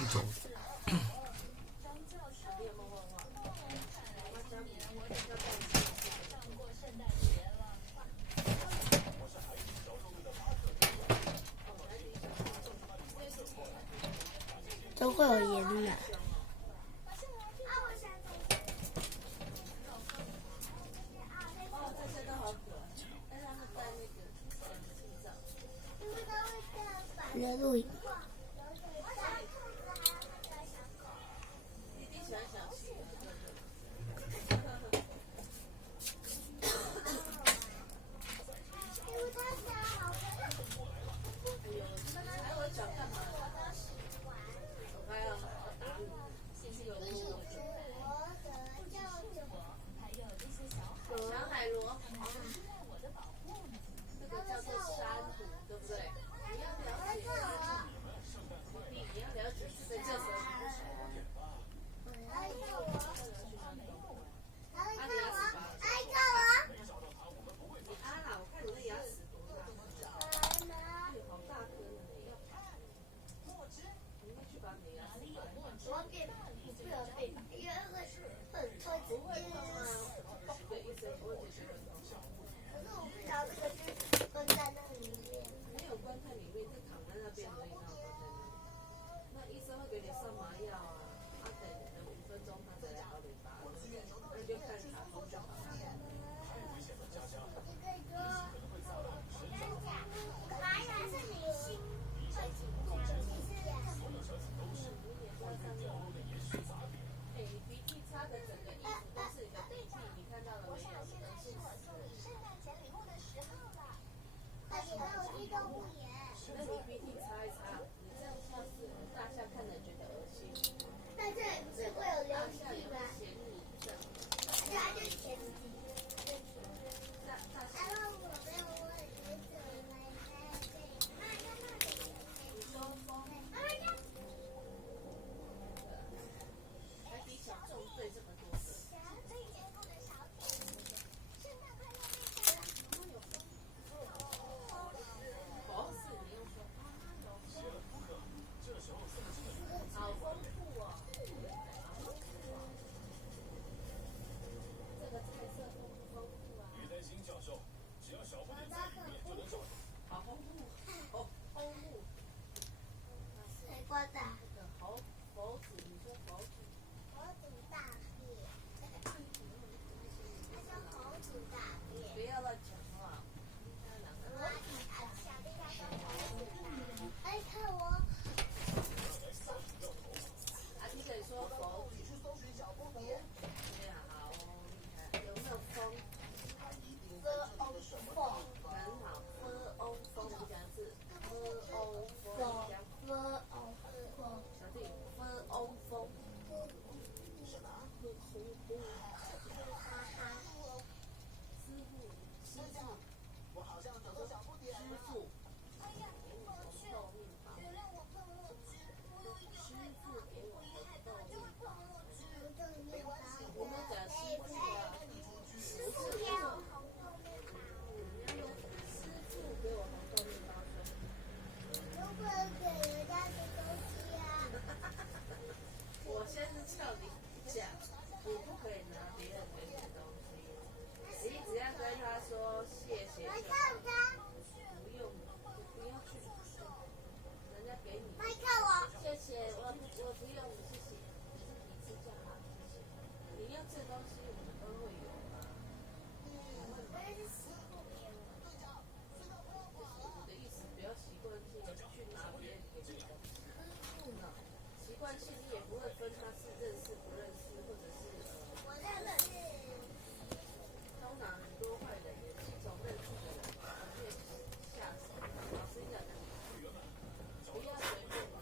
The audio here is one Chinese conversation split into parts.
你走。那你鼻涕擦一擦，你这样下次大象看了觉得恶心。大象不是会有流大象也会涕吗？嫌你这样。它就前几。大象，你说风，海底小纵队这么多个。猴子，你又说好丰富哦。这个菜色丰不丰富啊？别担心，教授，只要少花点菜，你也就能找到。好丰富，哦，丰富。谁刮的？这个猴子，你说猴子，猴子大便。它说猴子大便。不要乱讲话。小弟他说猴子大。哎，看我。啊，你可以说猴子。对啊，好厉害。有没有风？很好。欧风，你讲的是欧风，你讲小弟欧风。师傅，我好像怎么想不点。师傅，给我红豆面包。师傅给我红豆面包。我们讲师傅啊，师傅给我红豆面包。你要用师傅给我红豆面包说。如果给人家的东西啊。我先是叫你讲，你不可以拿别人给你的东西，你只要跟他说谢谢就好，不用，不要去，人家给你，麦克我。谢谢，我不用，谢谢，你自己吃就好，谢谢。你要吃东西我们都会有啊，我的意思不要习惯性去拿别人给你的东西，习惯性你也不会分他是认识不认识，或者是我认识。通常很多坏人也是从认识的人越下手。老师讲的，不要随便玩。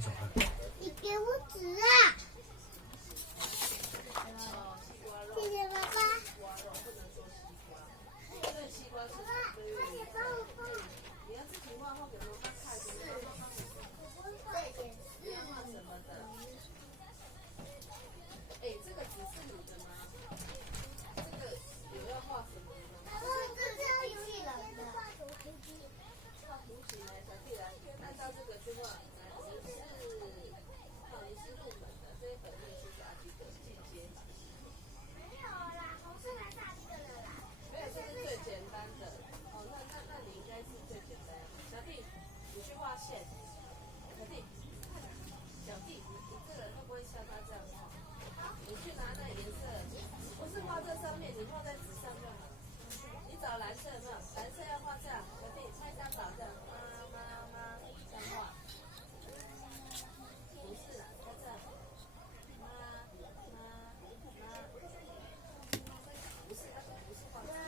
你手看。你给我纸啊！哦，西瓜肉，谢谢爸爸。西瓜肉不能说西瓜，因为西瓜是对于你要自己画画给妈妈看，给妈妈帮你你要画什么的？哎，这个纸是你的吗？这个有要画什么的吗？这是要有人的。画图形来，小弟来，按照这个去画。你是入门的，这一本念书是阿基的进阶版。没有啦，红色还大这个了啦。没有，这是最简单的。哦，那你应该是最简单。小弟，你去画线。小弟，小弟，你这个人会不会像他这样画？你去拿那颜色，不是画这上面，你画在纸上就好。你找蓝色有没有？蓝色要画这样，小弟拍张稿这样，妈，这样画。不是啦，要这样，妈，不是画这样。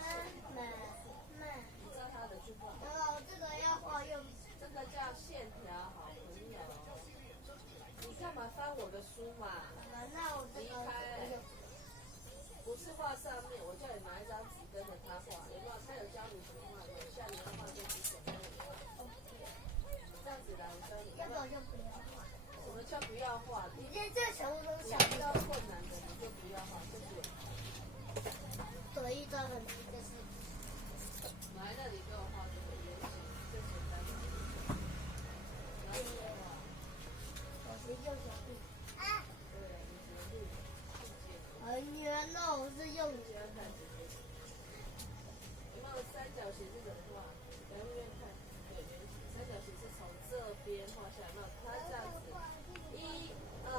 你知道他的句话？这个要画用。这个叫线条好朋友。你干嘛翻我的书嘛？那我这离个开。不是画上面，我叫你拿一张纸跟着他画，有没有？他有教你怎么画的，像你要画这只手，这样子来，我教你。要不我就不要画。什么叫不要画？你这全部都是小遇到困难的你就不要画，这是。对，遇到很难就是。来那里给我画这个圆形，最简单的。然后你画。我是用小笔。啊。对，你只能录。很圆哦，我是用不要看直接。有没有三角形是怎么画？来那边看，对，圆形。三角形是从这边画下来，有没有？它这样子，1、2、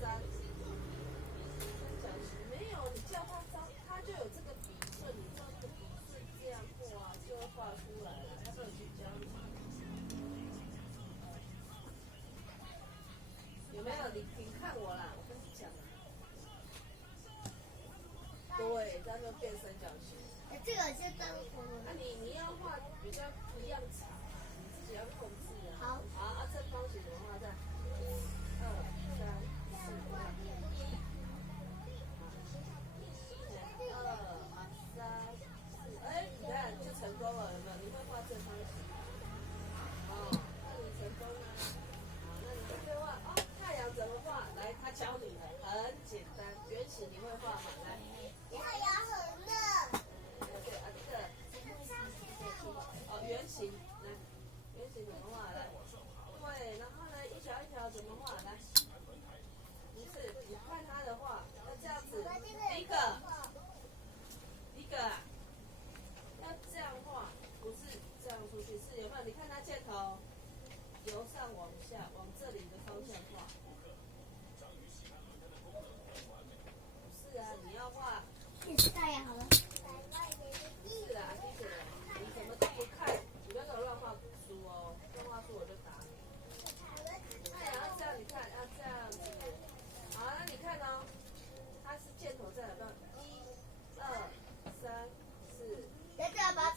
3。三角形没有，你叫他张，他就有这个笔顺，你照这个笔顺这样画，就会画出来了。要不要去教你？有没有？你看我啦，我跟你讲。对，这样就变三角形。这个是灯红。那你要画比较不一样长，你自己要控制啊。好。啊，正方形怎么画？这样，1、2、3、4、5、1。哎，你看就成功了，有没有？你会画正方形。哦，那你成功了。好，那你会画哦，太阳怎么画？来，他教你了，很简单。圆形你会画吗？来。太阳很热。对啊，这个。哦，圆形，来，圆形怎么画？来，对，然后呢，一条一条怎么画？来，不是，你看他的画，要这样子，一个，要这样画，不是这样出去，是有没有？你看他箭头，由上往下，往这里的方向画。不是啊，你要画。太阳好了。是啊，记住了，你什么都不看，你不要给我乱画书哦，乱画书我就打你。太阳要这样，你看要这样子。好，那你看哦，它是箭头在哪？1、2、3、4。等等，把